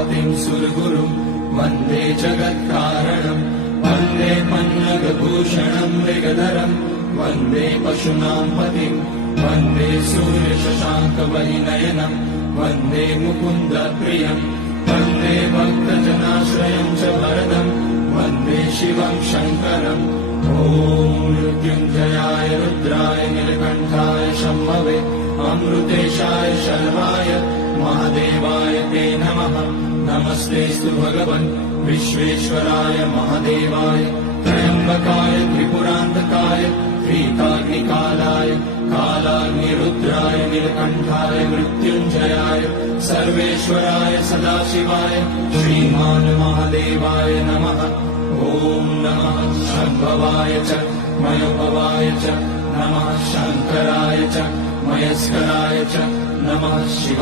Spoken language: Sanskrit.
उमापतिं सुरगुरुं वन्दे जगत्कारणं वन्दे पन्नगभूषणं मृगधरं वन्दे पशूनां पतिं वन्दे सूर्यशशाङ्कवलिनयनं वन्दे मुकुन्दप्रियं वन्दे भक्तजनाश्रयं च वरदं वन्दे शिवं शङ्करम् ॐ मृत्युञ्जयाय रुद्राय नीलकण्ठाय शम्भवे अमृतेशाय शर्वाय महादेवाय ते नमः। नमस्तेऽस्तु भगवन् विश्वेश्वराय महादेवाय त्र्यम्बकाय त्रिपुरान्तकाय त्रिकाग्निकालाय कालाग्निरुद्राय नीलकण्ठाय मृत्युञ्जयाय सर्वेश्वराय सदाशिवाय श्रीमान् महादेवाय नमः। ॐ नमः शम्भवाय च मयोभवाय च नमः शङ्कराय च मयस्कराय च नमः शिवाय।